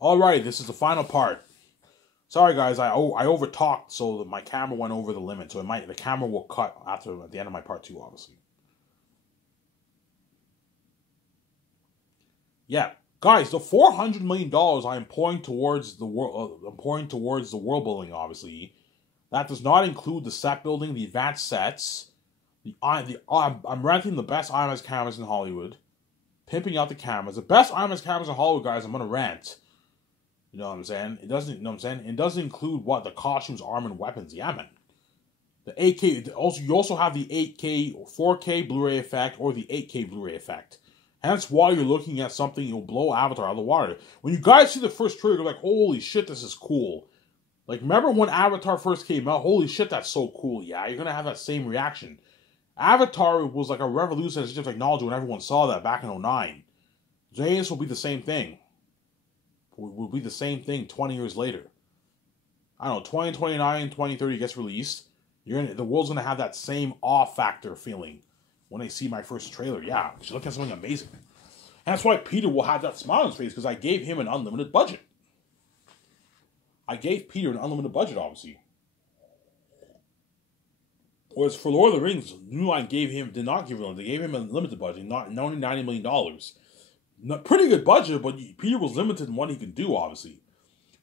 Alright, this is the final part. Sorry guys, I over talked, so that my camera went over the limit. So the camera will cut at the end of my part 2, obviously. Yeah, guys, the $400 million I'm pouring towards the world, world building. Obviously, that does not include the set building, the advanced sets. I'm renting the best IMAX cameras in Hollywood, pimping out the cameras. The best IMAX cameras in Hollywood, guys. I'm gonna rent. You know what I'm saying? It doesn't. You know what I'm saying? It doesn't include what the costumes, armor, and weapons. Yeah, man. The 8K. Also, you also have the 8K or 4K Blu-ray effect or the 8K Blu-ray effect. Hence why you're looking at something you'll blow Avatar out of the water. When you guys see the first trailer, you're like, holy shit, this is cool. Like, remember when Avatar first came out? Holy shit, that's so cool. Yeah, you're going to have that same reaction. Avatar was like a revolution as just technology when everyone saw that back in 2009. Zanus will be the same thing. Will be the same thing 20 years later. I don't know, 2029, 2030 gets released. The world's going to have that same awe factor feeling when they see my first trailer. Yeah, because you're looking at something amazing. And that's why Peter will have that smile on his face, because I gave him an unlimited budget. I gave Peter an unlimited budget, obviously. Whereas for Lord of the Rings, New Line did not give him. They gave him a limited budget, not only $90 million. Not, pretty good budget, but Peter was limited in what he could do, obviously.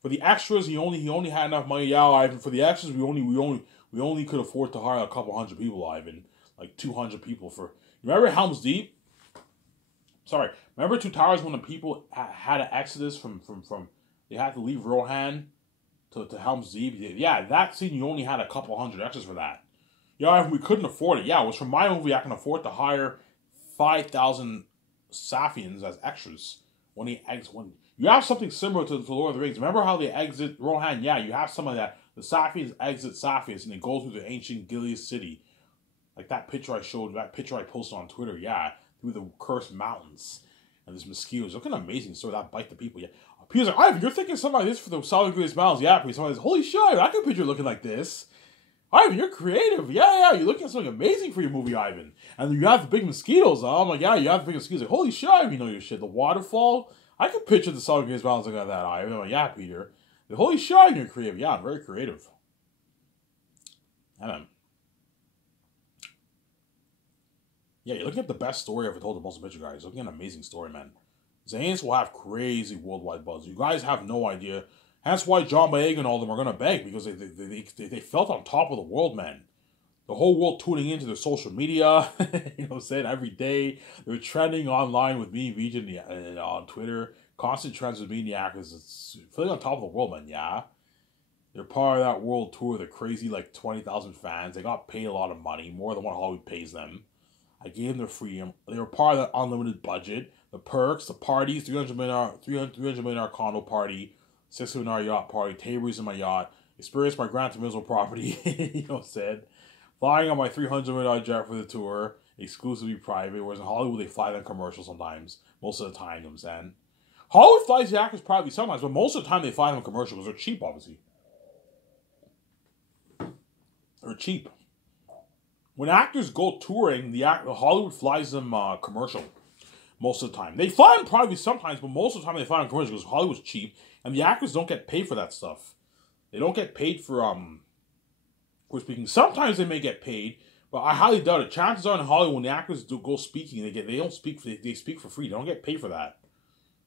For the extras, he only had enough money. Yeah, Ivan. For the extras, we only could afford to hire a couple hundred people, Ivan. Like 200 people for. Remember Helm's Deep? Sorry, remember Two Towers when the people had an exodus from they had to leave Rohan to Helm's Deep. Yeah, that scene you only had a couple hundred extras for that. Yeah, we couldn't afford it. Yeah, it was from my movie. I can afford to hire 5,000 Safians as extras when you have something similar to Lord of the Rings. Remember how they exit Rohan? Yeah, you have some of that. The Safians exit Safians and they go through the ancient Gilead city. Like that picture I showed, that picture I posted on Twitter, yeah, through the cursed mountains and there's mosquitoes. Look at an amazing story that bite the people. Yeah, Peter's like, Ivan, you're thinking something like this for the Southern Gilead Mountains. Yeah, Peter, somebody's holy shit, I can picture looking like this. Ivan, you're creative. Yeah, you're looking at something amazing for your movie, Ivan. And you have the big mosquitoes. I'm like, yeah, you have the big mosquitoes. Like, holy shit, Ivan, you know your shit. The waterfall. I can picture the Southern Gilead Mountains looking at that, Ivan. I'm like, yeah, Peter. Like, holy shit, Ivan, you're creative. Yeah, I'm very creative. Yeah, man. Yeah, you're looking at the best story ever told in motion picture, guys. You're looking at an amazing story, man. Zanus will have crazy worldwide buzz. You guys have no idea. That's why John Boyega and all of them are going to beg, because they felt on top of the world, man. The whole world tuning into their social media, you know what I'm saying, every day. They're trending online with me, Vijay, on Twitter. Constant trends with me and the actors. It's feeling on top of the world, man, yeah. They're part of that world tour. They're crazy, like 20,000 fans. They got paid a lot of money, more than what Hollywood pays them. I gave them their freedom. They were part of that unlimited budget. The perks, the parties, $300 million condo party, $6 million yacht party, tables in my yacht, experience my Gran Turismo property, you know what I'm saying? Flying on my $300 million jet for the tour, exclusively private, whereas in Hollywood they fly them commercial sometimes, most of the time, you know what I'm saying? Hollywood flies the actors privately sometimes, but most of the time they fly them commercial because they're cheap, obviously. They're cheap. When actors go touring, the Hollywood flies them commercial most of the time. They fly them privately sometimes, but most of the time they fly them commercial because Hollywood's cheap, and the actors don't get paid for that stuff. They don't get paid for speaking. Sometimes they may get paid, but I highly doubt it. Chances are in Hollywood, when the actors go speaking, they speak for free. They don't get paid for that.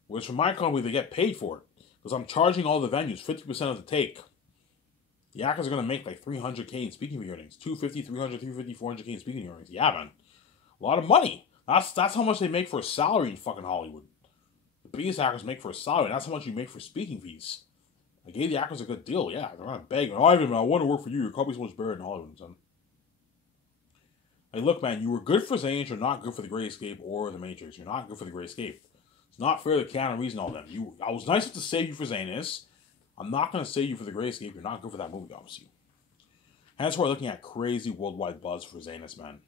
Whereas for my company, they get paid for it because I'm charging all the venues 50% of the take. The actors are going to make like $300K in speaking earnings. $250, $300, $350, $400K in speaking earnings. Yeah, man. A lot of money. That's how much they make for a salary in fucking Hollywood. The biggest actors make for a salary. That's how much you make for speaking fees. I gave the actors a good deal. Yeah, they're not begging. Oh, Ivan, I want to work for you. Your company's so much better in Hollywood, son. Hey, look, man, you were good for Zanus. You're not good for The Great Escape or The Matrix. You're not good for The Great Escape. It's not fair to Keanu Reeves and all them. I was nice to save you for Zanus. I'm not going to save you for The Great Escape. You're not good for that movie, obviously. Hence why we're looking at crazy worldwide buzz for Zanus, man.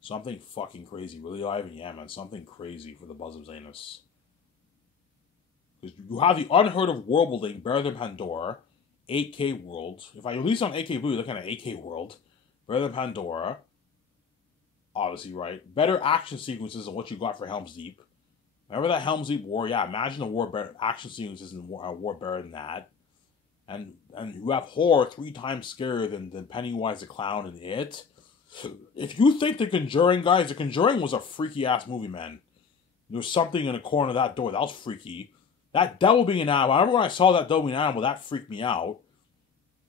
Something fucking crazy. Really, Ivan? Yeah, man. Something crazy for the buzz of Zanus. Because you have the unheard of world building, better than Pandora, 8K world. If I release on 8K Blue, you're looking at 8K world. Better than Pandora. Obviously, right? Better action sequences than what you got for Helm's Deep. Remember that Helm's Deep war? Yeah, imagine a war better action sequences in a war better than that. And you have horror 3 times scarier than Pennywise the Clown and It. If you think The Conjuring, guys, The Conjuring was a freaky ass movie, man. There was something in the corner of that door that was freaky. That devil being an animal. I remember when I saw that devil being an animal, that freaked me out.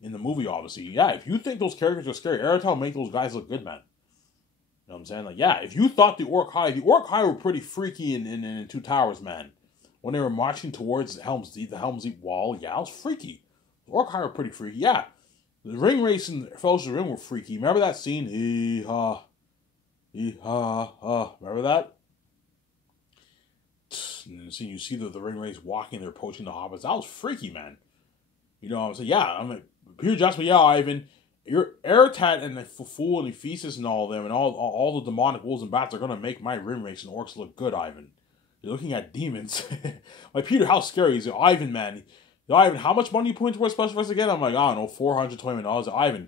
In the movie, obviously. Yeah, if you think those characters are scary, Airtel make those guys look good, man. You know what I'm saying? Like, yeah, if you thought the Orc High were pretty freaky in Two Towers, man. When they were marching towards the Helm's Deep wall, yeah, it was freaky. The Orc High were pretty freaky, yeah. The ring race in Fellowship of the Ring were freaky. Remember that scene? Hee-ha. Hee-ha-ha. Remember that? And you see the ring race walking, they're approaching the hobbits. That was freaky, man. You know what I'm saying? Yeah, I'm like, Peter Jackson, yeah, Ivan, your Aratat and the Fool and Ephesus and all of them and all the demonic wolves and bats are going to make my rim race and orcs look good, Ivan. You're looking at demons. Like, Peter, how scary is it? Ivan, man. Ivan, how much money you put into special effects again? I'm like, I don't know, $420 million. Ivan,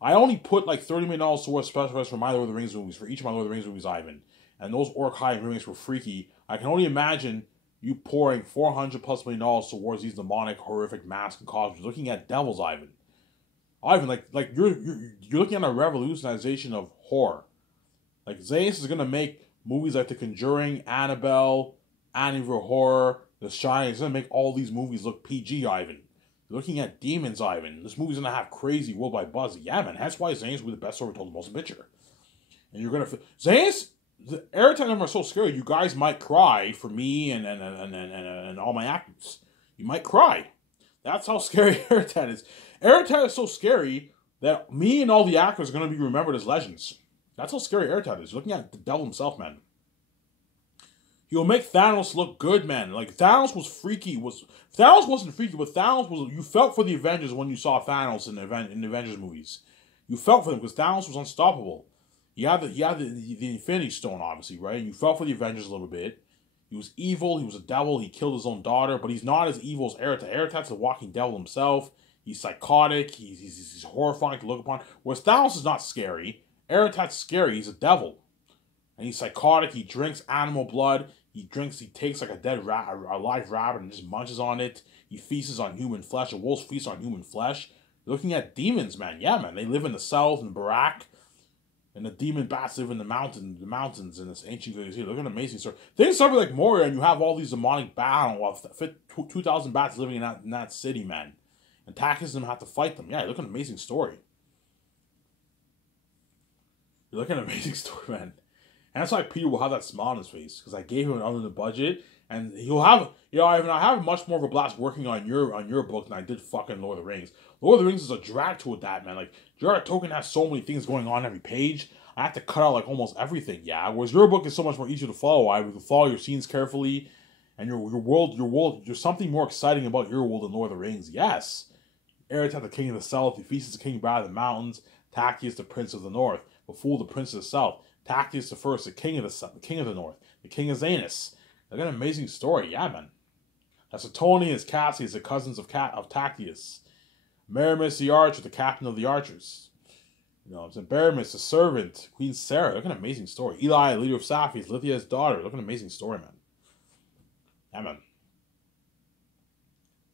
I only put like $30 million towards special effects for my Lord of the Rings movies, for each of my Lord of the Rings movies, Ivan. And those Orc High and remakes were freaky. I can only imagine you pouring $400+ million towards these demonic, horrific masks and costumes, looking at devils, Ivan. Ivan, like you're looking at a revolutionization of horror. Like, Zayas is gonna make movies like The Conjuring, Annabelle, Amityville Horror, The Shining. He's gonna make all these movies look PG, Ivan. You're looking at demons, Ivan. This movie's gonna have crazy worldwide buzz. Yeah, man. That's why Zayas will be the best story told in the motion picture. And you're gonna Zayas. Every time I'm so scared, you guys might cry for me and all my actors. You might cry. That's how scary Aratat is. Aratat is so scary that me and all the actors are going to be remembered as legends. That's how scary Aratat is. You're looking at the devil himself, man. He'll make Thanos look good, man. Like, Thanos was freaky. Thanos wasn't freaky, but Thanos was. You felt for the Avengers when you saw Thanos in the Avengers movies. You felt for them because Thanos was unstoppable. He had the Infinity Stone, obviously, right? You felt for the Avengers a little bit. He was evil. He was a devil. He killed his own daughter, but he's not as evil as Aratat. Aratat's the walking devil himself. He's psychotic. He's horrifying to look upon. Whereas Thanos is not scary. Aratat's scary. He's a devil, and he's psychotic. He drinks animal blood. He takes like a live rabbit and just munches on it. He feasts on human flesh. A wolf feasts on human flesh. You're looking at demons, man. Yeah, man. They live in the south in Barak. And the demon bats live in the mountains in this ancient village here. Look at an amazing story. Think something like Moria, and you have all these demonic bats, 2,000 bats living in that city, man. And Takis and them have to fight them. Yeah, look at an amazing story. You're looking at an amazing story, man. And that's why Peter will have that smile on his face, because I gave him under the budget, and he'll have, I have much more of a blast working on your book than I did fucking Lord of the Rings. Lord of the Rings is a drag to that, man. Like, J.R.R. Tolkien has so many things going on every page. I have to cut out like almost everything, yeah. Whereas your book is so much more easy to follow. You can follow your scenes carefully, and your world. There's something more exciting about your world than Lord of the Rings. Yes, Aratat, the king of the south. Ephesus, the king of the mountains. Tactius, the prince of the north. Beful, the prince of the south. Tactius the first, the king of the south, the king of the north, the king of Zanus. Look at an amazing story, yeah, man. That's Suetonius, Cassius, the cousins of Tactius. Meramis the archer, the captain of the archers. You know what I'm saying? Baramis, the servant. Queen Sarah. Look at an amazing story. Eli, leader of Sapphies. Lithia's daughter. Look at an amazing story, man. Yeah, man.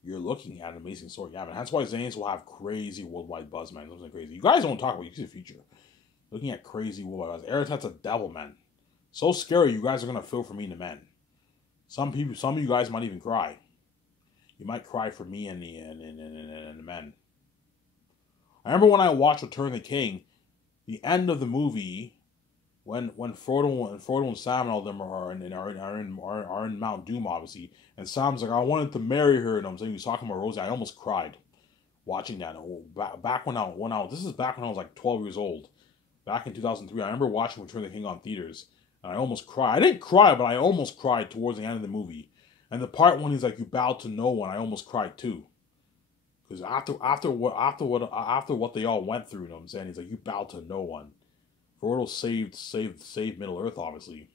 You're looking at an amazing story. Yeah, man. That's why Zanes will have crazy worldwide buzz, man. Something crazy. You guys don't talk about it. You see the future. Looking at crazy worldwide buzz. Aratat's a devil, man. So scary, you guys are going to feel for me and the men. Some of you guys might even cry. You might cry for me and the men. I remember when I watched Return of the King, the end of the movie, when Frodo and Sam and all of them are in Mount Doom, obviously, and Sam's like, I wanted to marry her, and I'm saying, he was talking about Rosie. I almost cried watching that. Back when this is back when I was like 12 years old, back in 2003. I remember watching Return of the King on theaters, and I almost cried. I didn't cry, but I almost cried towards the end of the movie. And the part when he's like, you bowed to no one, I almost cried too. Because after what they all went through, you know what I'm saying? He's like, you bow to no one. Frodo saved Middle Earth, obviously.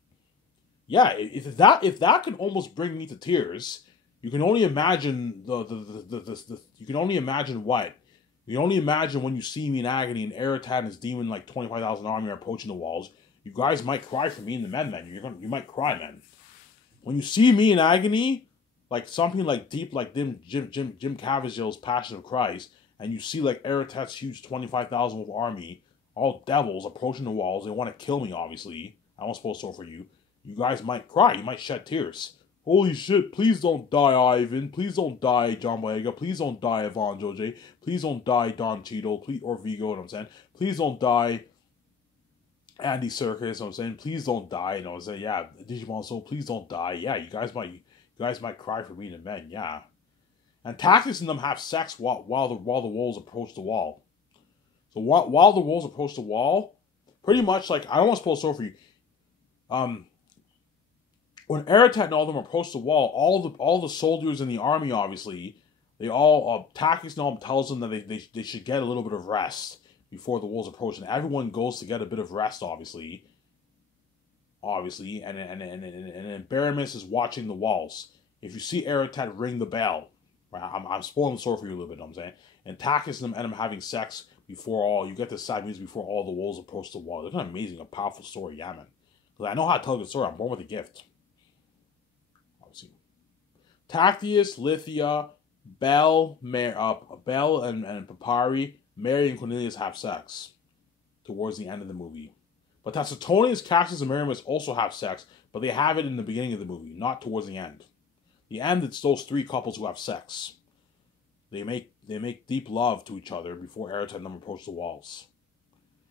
Yeah, if that could almost bring me to tears, you can only imagine you can only imagine what? You can only imagine when you see me in agony and Aratat and his demon like 25,000 army are approaching the walls. You guys might cry for me and the men. You might cry, man. When you see me in agony, like something like deep, like Jim Caviezel's Passion of Christ, and you see like Eretet's huge 25,000 army, all devils approaching the walls. They want to kill me, obviously. I won't spoil so for you. You guys might cry. You might shed tears. Holy shit, please don't die, Ivan. Please don't die, John Boyega. Please don't die, Yvonne Jose. Please don't die, Don Cheadle. Please, or Vigo, you know what I'm saying? Please don't die, Andy Serkis, you know what I'm saying? Please don't die, you know what I'm saying? Yeah, Digimon Soul, please don't die. Yeah, you guys might cry for me and men, yeah. And Tactics and them have sex while the wolves approach the wall. So while the wolves approach the wall, pretty much like I don't want to spoil so for you. When Eretet and all of them approach the wall, all the soldiers in the army, obviously, they all Tactics and all them tells them that they should get a little bit of rest before the wolves approach, and everyone goes to get a bit of rest, obviously, and then Baramis is watching the walls. If you see Eretet ring the bell, right, I'm spoiling the story for you a little bit, you know what I'm saying, and Tactics and them end up having sex before you get the sad music before all the wolves approach the wall. It's an amazing, a powerful story, yeah, man. Because I know how to tell a good story. I'm born with a gift. Obviously, Tactius, Lithia, Belle, and Papyri, Mary and Cornelius have sex towards the end of the movie. But Tacitonius, Cassius, and Merimus also have sex, but they have it in the beginning of the movie, not towards the end. The end, it's those three couples who have sex. They make deep love to each other before Eretet and them approach the walls.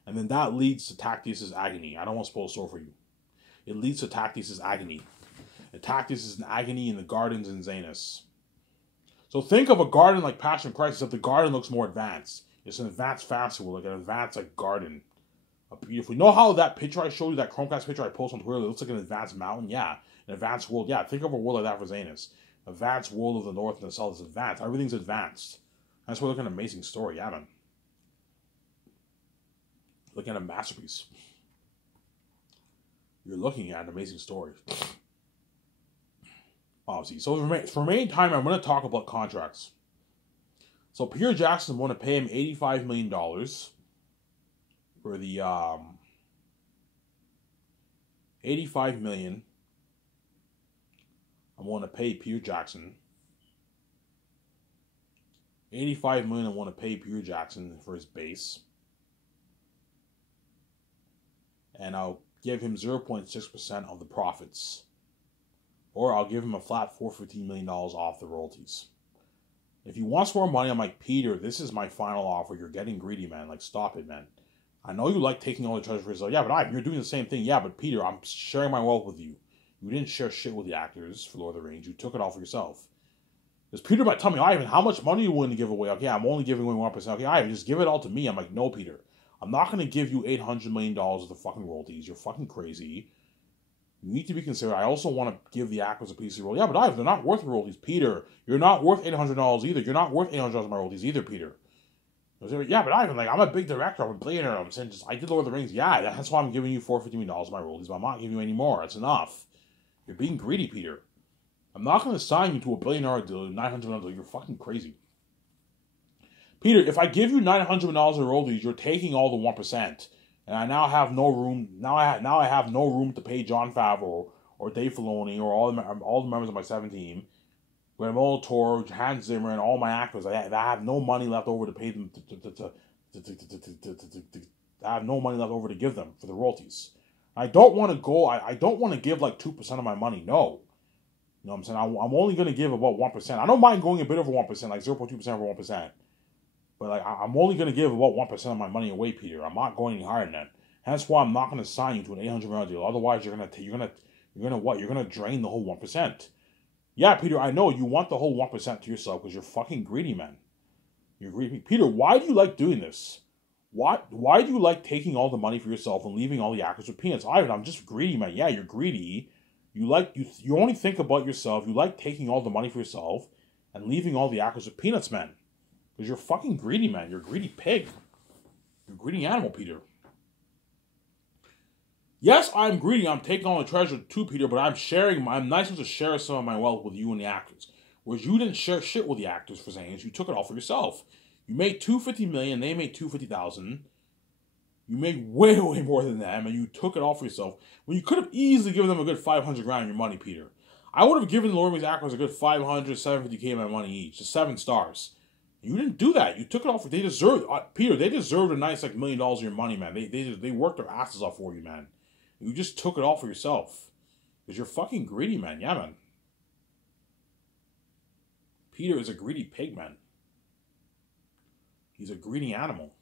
And then that leads to Tactius' agony. I don't want to spoil the story for you. It leads to Tactius' agony. And Tactius is in agony in the gardens in Zanus. So think of a garden like Passion of Christ, except the garden looks more advanced. It's an advanced fantasy world, like an advanced like garden. A beautiful. You know how that picture I showed you, that Chromecast picture I posted on Twitter, it looks like an advanced mountain? Yeah. An advanced world. Yeah, think of a world like that for Zanus. Advanced world of the north and the south is advanced. Everything's advanced. That's why look at an amazing story, yeah, man. Looking at a masterpiece. You're looking at an amazing story. Obviously. So for remaining time, I'm going to talk about contracts. So Peter Jackson want to pay him $85 million for the $85 million. I want to pay Peter Jackson. $85 million I want to pay Peter Jackson for his base. And I'll give him 0.6% of the profits. Or I'll give him a flat $415 million off the royalties. If he wants more money, I'm like, Peter, this is my final offer. You're getting greedy, man. Like, stop it, man. I know you like taking all the treasure for yourself. Yeah, but you're doing the same thing. Yeah, but Peter, I'm sharing my wealth with you. You didn't share shit with the actors for Lord of the Rings. You took it all for yourself. Because Peter might tell me, Ivan, how much money are you willing to give away? Okay, I'm only giving away 1%. Okay, Ivan, just give it all to me. I'm like, no, Peter. I'm not going to give you $800 million of the fucking royalties. You're fucking crazy. You need to be considerate. I also want to give the actors a piece of the royalties. Yeah, but Ivan, they're not worth royalties. Peter, you're not worth $800 either. You're not worth $800 of my royalties either, Peter. Yeah, but Ivan, like, I'm a big director. I'm a billionaire. I'm saying, I did Lord of the Rings. Yeah, that's why I'm giving you $450 million of my royalties, but I'm not giving you any more. That's enough. You're being greedy, Peter. I'm not going to sign you to a $1 billion deal, $900 million deal. You're fucking crazy. Peter, if I give you $900 million of royalties, you're taking all the 1%. And I now have no room. Now I have no room to pay Jon Favreau or Dave Filoni or all the members of my 7 team. Guillermo del Toro, Hans Zimmer, and all my actors. I have no money left over to pay them. I have no money left over to give them for the royalties. I don't want to go. I don't want to give like 2% of my money. No. You know what I'm saying? I'm only going to give about 1%. I don't mind going a bit over 1%, like 0.2% over 1%. But like I'm only going to give about 1% of my money away, Peter. I'm not going any higher than that. Hence why I'm not going to sign you to an $800 million deal. Otherwise, you're going to drain the whole 1%. Yeah, Peter, I know you want the whole 1% to yourself because you're fucking greedy, man. You're greedy. Peter, why do you like doing this? Why do you like taking all the money for yourself and leaving all the actors with peanuts? I'm just greedy, man. Yeah, you're greedy. You only think about yourself. You like taking all the money for yourself and leaving all the actors with peanuts, man. Because you're fucking greedy, man. You're a greedy pig. You're a greedy animal, Peter. Yes, I'm greedy. I'm taking all the treasure too, Peter, but I'm nice enough to share some of my wealth with you and the actors. Whereas you didn't share shit with the actors for Zanes. You took it all for yourself. You made $250 million. They made $250,000. You made way, way more than them, and you took it all for yourself. When you could have easily given them a good $500,000 of your money, Peter. I would have given the Lord of the Rings actors a good 500, 750K of my money each, just 7 stars. You didn't do that. You took it off. They deserved, Peter, they deserved a nice like $1 million of your money, man. They worked their asses off for you, man. You just took it all for yourself. Because you're fucking greedy, man. Yeah, man. Peter is a greedy pig, man. He's a greedy animal.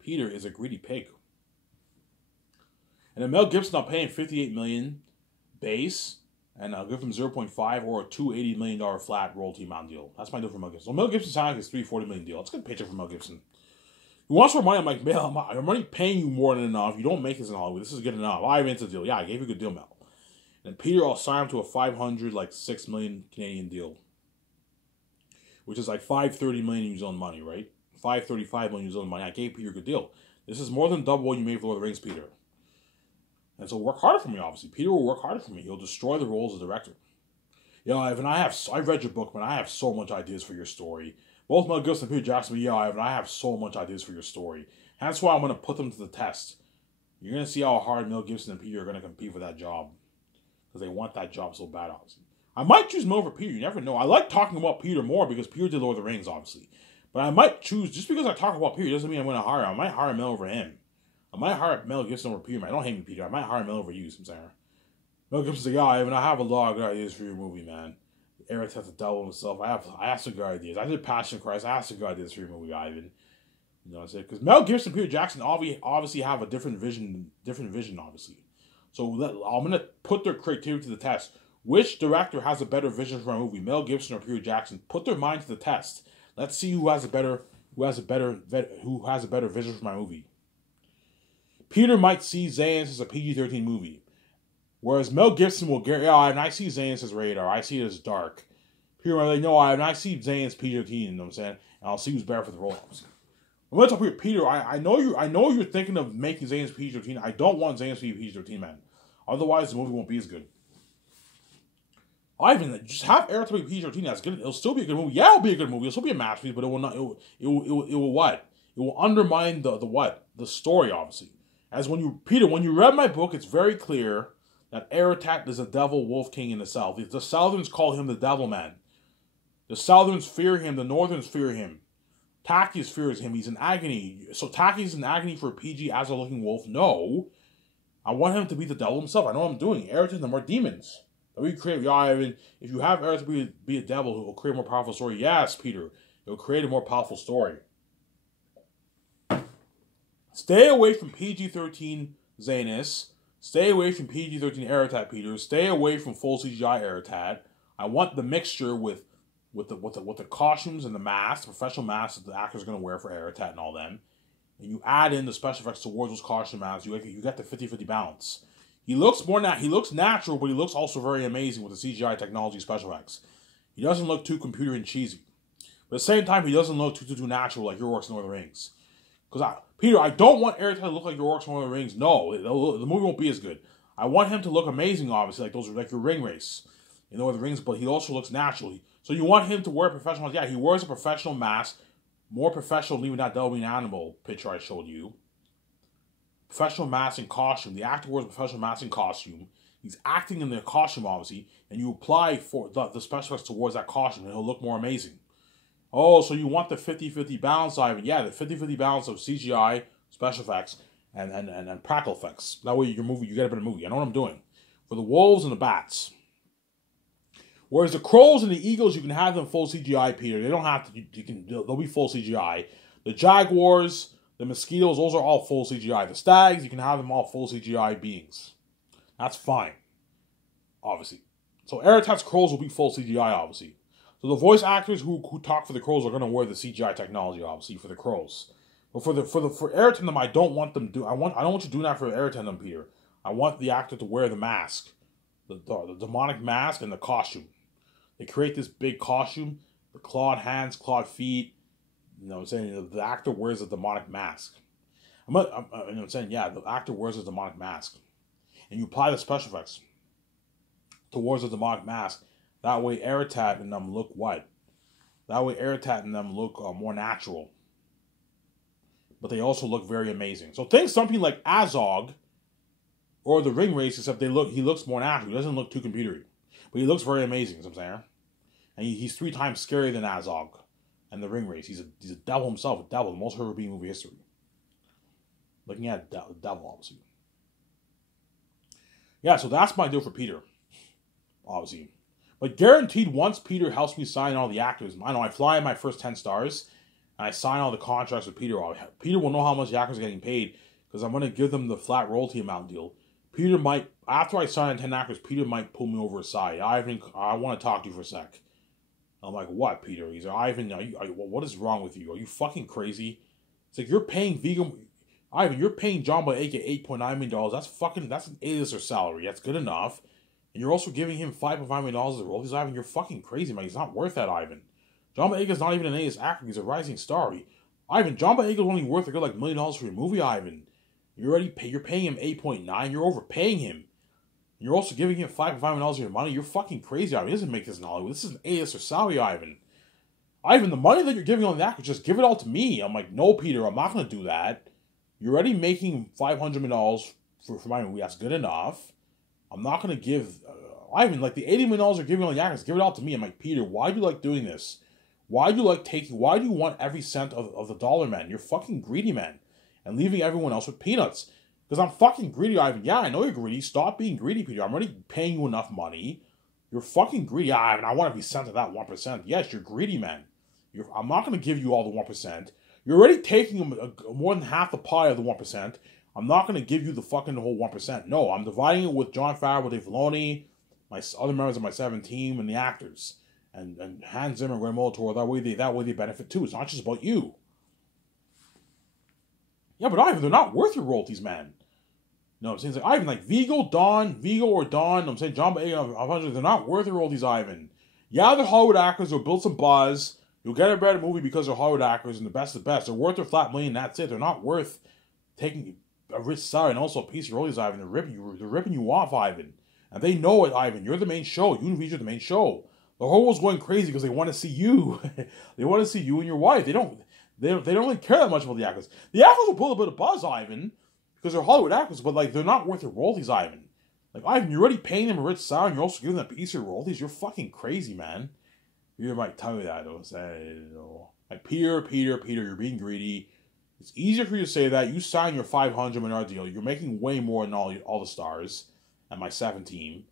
Peter is a greedy pig. And then Mel Gibson, I'll pay him $58 million base, and I'll give him 0.5 or a $280 million flat royalty amount deal. That's my deal for Mel Gibson. So Mel Gibson sounds like his $340 million deal. That's a good paycheck for Mel Gibson. He wants more money. I'm like, Mel, I'm already paying you more than enough. You don't make this in Hollywood. This is good enough. I into the deal. Yeah, I gave you a good deal, Mel. And Peter, I'll sign him to a 6 million Canadian deal, which is like 530 million New Zealand money, right? 535 million New Zealand money. I gave Peter a good deal. This is more than double what you made for Lord of the Rings, Peter. And so work harder for me, obviously. Peter will work harder for me. He'll destroy the role as a director. Yeah, Ivan, I've read your book, man. I have so much ideas for your story. Both Mel Gibson and Peter Jackson, yeah, Ivan, I have so much ideas for your story. And that's why I'm going to put them to the test. You're going to see how hard Mel Gibson and Peter are going to compete for that job. Because they want that job so bad, obviously. I might choose Mel over Peter. You never know. I like talking about Peter more because Peter did Lord of the Rings, obviously. But I might choose, just because I talk about Peter doesn't mean I'm going to hire him. I might hire Mel over him. I might hire Mel Gibson over Peter. Man, don't hate me, Peter. I might hire Mel over you, I'm saying. Mel Gibson's like, yeah, Ivan, I have a lot of good ideas for your movie, man. Eric has to devil himself. I have some good ideas. I did Passion Christ. I have some good ideas for your movie, Ivan. You know what I'm saying? Because Mel Gibson and Peter Jackson obviously have a different vision, obviously. So I'm going to put their creativity to the test. Which director has a better vision for a movie, Mel Gibson or Peter Jackson? Put their mind to the test. Let's see who has a better vision for my movie. Peter might see Zayn's as a PG-13 movie, whereas Mel Gibson will get, yeah, and I see Zayn's as radar. I see it as dark. Peter might be like, no, and I see Zayn's PG-13. You know what I'm saying? And I'll see who's better for the role. I'm going to tell Peter, I know you're thinking of making Zayn's PG-13. I don't want Zayn's to be PG-13, man. Otherwise, the movie won't be as good. Ivan, just have Eric to be PG-13. That's good. It'll still be a good movie. Yeah, it'll be a good movie. It'll still be a masterpiece, but it will not. It will what? It will undermine the what? The story, obviously. As when you read my book, it's very clear that Aratat is a devil wolf king in the South. The Southerns call him the Devil Man. The Southerns fear him. The Northerns fear him. Takius fears him. He's in agony. So Takius in agony for a PG as a looking wolf? No. I want him to be the devil himself. I know what I'm doing. Aratat and them are demons. We create, if you have Aratat be a devil, it will create a more powerful story. Yes, Peter. It will create a more powerful story. Stay away from PG-13 Zanus. Stay away from PG-13 Aratat, Peter. Stay away from full CGI Aratat. I want the mixture with the costumes and the masks, professional masks that the actors are going to wear for Aratat and all them. And you add in the special effects towards those costume masks. You get the 50-50 balance. He looks he looks natural, but he looks also very amazing with the CGI technology special effects. He doesn't look too computer and cheesy. But at the same time, he doesn't look too natural like your works in Lord of the Rings. Because Peter, I don't want Aratat to look like your works in Lord of the Rings. No, the movie won't be as good. I want him to look amazing, obviously, like your ring race in Lord of the Rings, but he also looks natural. So you want him to wear a professional mask. Yeah, he wears a professional mask, more professional than even that Delving Animal picture I showed you. Professional mask and costume. The actor wears a professional mask and costume. He's acting in the costume, obviously, and you apply for the special effects towards that costume, and he'll look more amazing. Oh, so you want the 50-50 balance, Ivan? Yeah, the 50-50 balance of CGI, special effects, and practical effects. That way, you get a better movie. I know what I'm doing. For the wolves and the bats. Whereas the crows and the eagles, you can have them full CGI, Peter. They don't have to. They'll be full CGI. The jaguars, the mosquitoes, those are all full CGI. The stags, you can have them all full CGI beings. That's fine, obviously. So Aratat's crows will be full CGI, obviously. So the voice actors who talk for the crows are going to wear the CGI technology, obviously, for the crows. But for Aratat and them, I don't want them I don't want you doing that for Aratat and them, Peter. I want the actor to wear the mask, the demonic mask and the costume. They create this big costume, the clawed hands, clawed feet. You know what I'm saying? The actor wears a demonic mask. I'm saying, yeah, the actor wears a demonic mask. And you apply the special effects towards the demonic mask. That way Aratat and them look what? That way Aratat and them look more natural. But they also look very amazing. So think something like Azog or the ring race, except he looks more natural. He doesn't look too computery, but he looks very amazing. You know what I'm saying, and he's 3 times scarier than Azog, and the ring race. He's a devil himself, a devil, the most horror being movie history. Looking at the devil, obviously. Yeah, so that's my deal for Peter, obviously. But guaranteed, once Peter helps me sign all the actors, I know I fly in my first 10 stars, and I sign all the contracts with Peter. Peter will know how much the actors are getting paid, because I'm going to give them the flat royalty amount deal. Peter might, after I sign 10 actors, Peter might pull me over aside. Ivan, I want to talk to you for a sec. I'm like, what, Peter? He's like, Ivan, what is wrong with you? Are you fucking crazy? It's like, you're paying Ivan, you're paying John Boyega $8.9 million. That's an A-lister salary. That's good enough. And you're also giving him $5.5 million as a royalties. Ivan, you're fucking crazy, man. He's not worth that, Ivan. John Boyega's not even an A-list actor. He's a rising star. Ivan, John Boyega's only worth a good like $1 million for your movie, Ivan. You're paying him 8.9. You're overpaying him. You're also giving him $5.5 million of your money. You're fucking crazy, Ivan. He doesn't make this in Hollywood. This is an A-lister salary, Ivan. Ivan, the money that you're giving on the actor, just give it all to me. I'm like, no, Peter, I'm not going to do that. You're already making $500 million for my movie. That's good enough. I'm not going to give... Ivan, like the $80 million you're giving on the actors, give it all to me. I'm like, Peter, why do you like doing this? Why do you want every cent of the dollar, man? You're fucking greedy, man. And leaving everyone else with peanuts. Because I'm fucking greedy, Ivan. Yeah, I know you're greedy. Stop being greedy, Peter. I'm already paying you enough money. You're fucking greedy, Ivan. I want every cent of that 1%. Yes, you're greedy, man. I'm not going to give you all the 1%. You're already taking more than half the pie of the 1%. I'm not going to give you the whole 1%. No, I'm dividing it with Jon Favreau, Dave Filoni, my other members of my 7 team, and the actors. And Hans Zimmer and Graham Molitor, that way they benefit too. It's not just about you. Yeah, but Ivan, they're not worth your royalties, man. No, I'm saying, Ivan, like Vigo or Don, I'm saying John Boyega, they're not worth your royalties, Ivan. Yeah, they're Hollywood actors, they'll build some buzz. You'll get a better movie because they're Hollywood actors and the best of the best. They're worth their flat million, that's it. They're not worth taking a rich salary and also a piece of royalties, Ivan. They're ripping you off, Ivan. And they know it, Ivan. You're the main show. Univision are the main show. The whole world's going crazy because they want to see you. They want to see you and your wife. They don't really care that much about the actors. The actors will pull a bit of buzz, Ivan, because they're Hollywood actors, but like they're not worth their royalties, Ivan. Like, Ivan, you're already paying them a rich salary and you're also giving them a piece of your royalties. You're fucking crazy, man. You might tell me that, don't say, like, Peter, you're being greedy. It's easier for you to say that. You sign your $500 million deal. You're making way more than all the stars and my 7 team.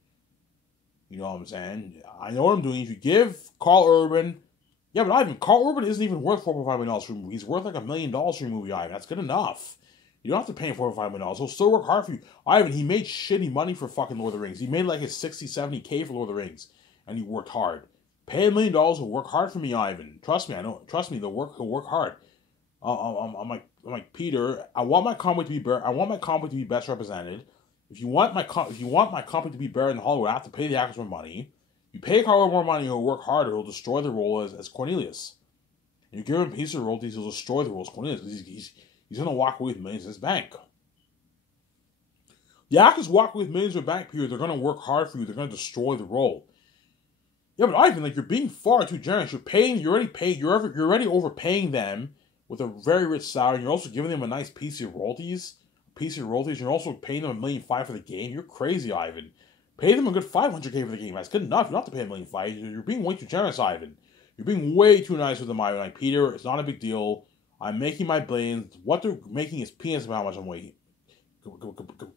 You know what I'm saying? I know what I'm doing. If you give Carl Urban... Yeah, but Ivan, Carl Urban isn't even worth $4.5 million for a movie. He's worth like $1 million for a movie, Ivan. That's good enough. You don't have to pay him $4.5 million. He'll still work hard for you. Ivan, he made shitty money for fucking Lord of the Rings. He made like his 60, 70K for Lord of the Rings. And he worked hard. Pay $1 million, he'll work hard for me, Ivan. Trust me, I know. Trust me, he'll work hard. I'm like, Peter, I want my company to be better. I want my company to be best represented. If you want my company to be better in Hollywood, I have to pay the actors more money. You pay Carl more money, he'll work harder. He'll destroy the role as Cornelius. And you give him a piece of royalties, he'll destroy the role as Cornelius. He's going to walk away with millions in his bank. The actors walk away with millions in their bank, Peter. They're going to work hard for you. They're going to destroy the role. Yeah, but Ivan, like, you're being far too generous. You're already overpaying them with a very rich salary. And you're also giving them a nice piece of royalties. You're also paying them $1.5 million for the game. You're crazy, Ivan. Pay them a good $500K for the game. That's good enough. You don't have to pay $1.5 million. You're being way too generous, Ivan. You're being way too nice with them, Ivan. Like, Peter, it's not a big deal. I'm making my billions. What they're making is peanuts about how much I'm making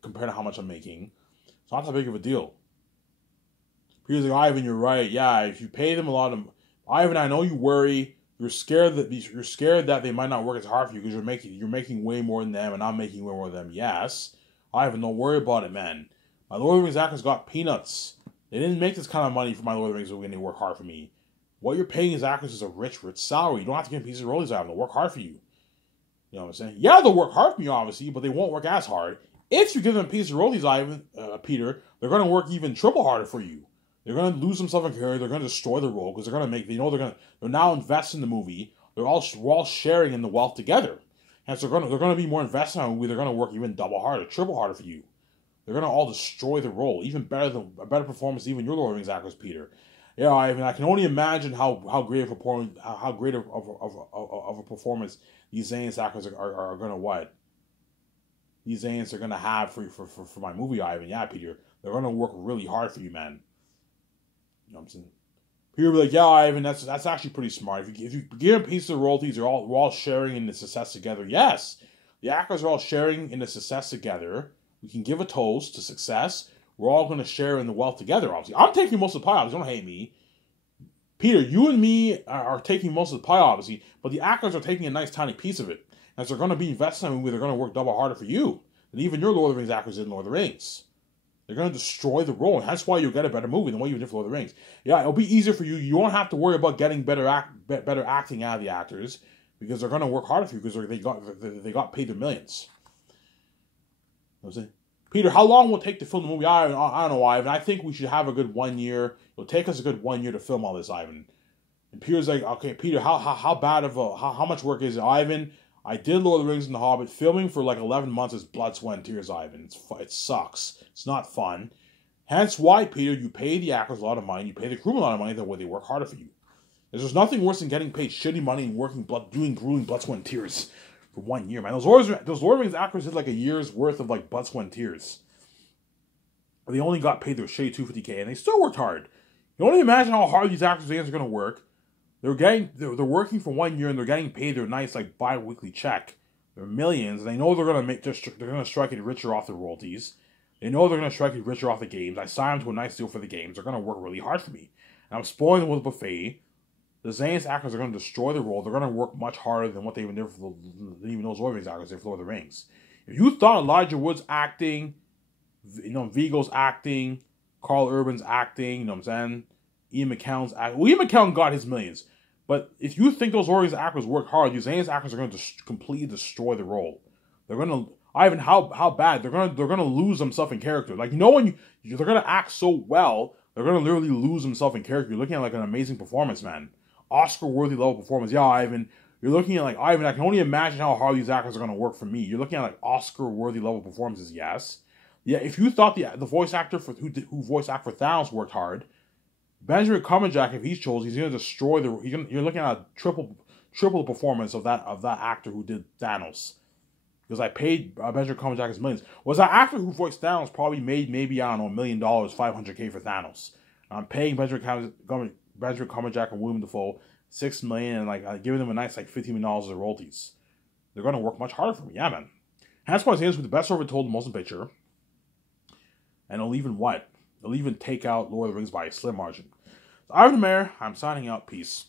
compared to how much I'm making. It's not that big of a deal. Peter's like, Ivan, you're right. Yeah, if you pay them a lot of... Ivan, I know you worry. You're scared that they might not work as hard for you because you're making way more than them and I'm making way more than them. Yes. Ivan, don't worry about it, man. My Lord of the Rings actors got peanuts. They didn't make this kind of money for my Lord of the Rings when they work hard for me. What you're paying his actors is a rich salary. You don't have to give them pieces of royalties, Ivan. They'll work hard for you. You know what I'm saying? Yeah, they'll work hard for me, obviously, but they won't work as hard. If you give them a piece of royalties, Ivan, Peter, they're going to work even triple harder for you. They're going to lose themselves in career. They're going to destroy the role because they're now investing in the movie. We're all sharing in the wealth together. And so they're going to be more invested in the movie. They're going to work even double harder, triple harder for you. They're going to all destroy the role. Even better than a better performance, even your Lord of the Rings actors, Peter. Yeah, I can only imagine how great of a performance these Zayn's actors are going to what? these Zayans are gonna have for my movie, Ivan. Yeah, Peter, they're gonna work really hard for you, man. You know what I'm saying? Peter will be like, yeah, Ivan, that's actually pretty smart. If you give a piece of royalties, we're all sharing in the success together. Yes, the actors are all sharing in the success together. We can give a toast to success. We're all going to share in the wealth together, obviously. I'm taking most of the pie, obviously. Don't hate me. Peter, you and me are taking most of the pie, obviously, but the actors are taking a nice, tiny piece of it. As they're going to be investing in a movie, they're going to work double harder for you than even your Lord of the Rings actors did in Lord of the Rings. They're going to destroy the role, and that's why you'll get a better movie than what you did for Lord of the Rings. Yeah, it'll be easier for you. You won't have to worry about getting better acting out of the actors because they're going to work harder for you because they got paid their millions. You know what I'm saying? Peter, how long will it take to film the movie? I don't know, Ivan. I think we should have a good 1 year. It'll take us a good 1 year to film all this, Ivan. And Peter's like, okay, Peter, how bad of how much work is it, Ivan? I did Lord of the Rings and the Hobbit. Filming for like 11 months is blood, sweat, and tears, Ivan. It sucks. It's not fun. Hence why, Peter, you pay the actors a lot of money. You pay the crew a lot of money. That way they work harder for you. There's nothing worse than getting paid shitty money and doing grueling blood, sweat, and tears for 1 year, man. Those Lord of the Rings actors did like a year's worth of like blood, sweat, and tears. They only got paid their shitty $250K, and they still worked hard. You only imagine how hard these actors are going to work. They're working for 1 year, and they're getting paid their nice like bi-weekly check. They're millions, and they know they're going to strike it richer off the royalties. They know they're going to strike it richer off the games. I signed them to a nice deal for the games. They're going to work really hard for me, and I'm spoiling them with a buffet. The Zayas actors are going to destroy the role. They're going to work much harder than what they even did for even those Lord of the Rings actors did for Lord of the Rings. If you thought Elijah Wood's acting, Viggo's acting, Carl Urban's acting, you know what I'm saying? Ian McKellen's acting. Well, Ian McKellen got his millions. But if you think those Lord of the Rings actors work hard, these Zayas actors are going to completely destroy the role. They're going to, Ivan, how bad? They're going to lose themselves in character. Like, when they're going to act so well, they're going to literally lose themselves in character. You're looking at like an amazing performance, man. Oscar-worthy level performance. Yeah, Ivan. You're looking at like, Ivan, I can only imagine how hard these actors are going to work for me. You're looking at like Oscar-worthy level performances, yes. Yeah, if you thought the voice actor who voice acted for Thanos worked hard, Benjamin Cumberbatch, if he's chosen, he's going to destroy you're looking at a triple the performance of that actor who did Thanos. Because I paid Benjamin Cumberbatch his millions. Was that actor who voiced Thanos probably made maybe, I don't know, $1 million, $500K for Thanos. I'm paying Benjamin Cumberbatch and William Dafoe $6 million and like giving them a nice like $15 million of royalties. They're going to work much harder for me, yeah, man. That's why I say this with the best story told in the motion picture. And they'll even take out Lord of the Rings by a slim margin. So, Ivan the Mayor, I'm signing out. Peace.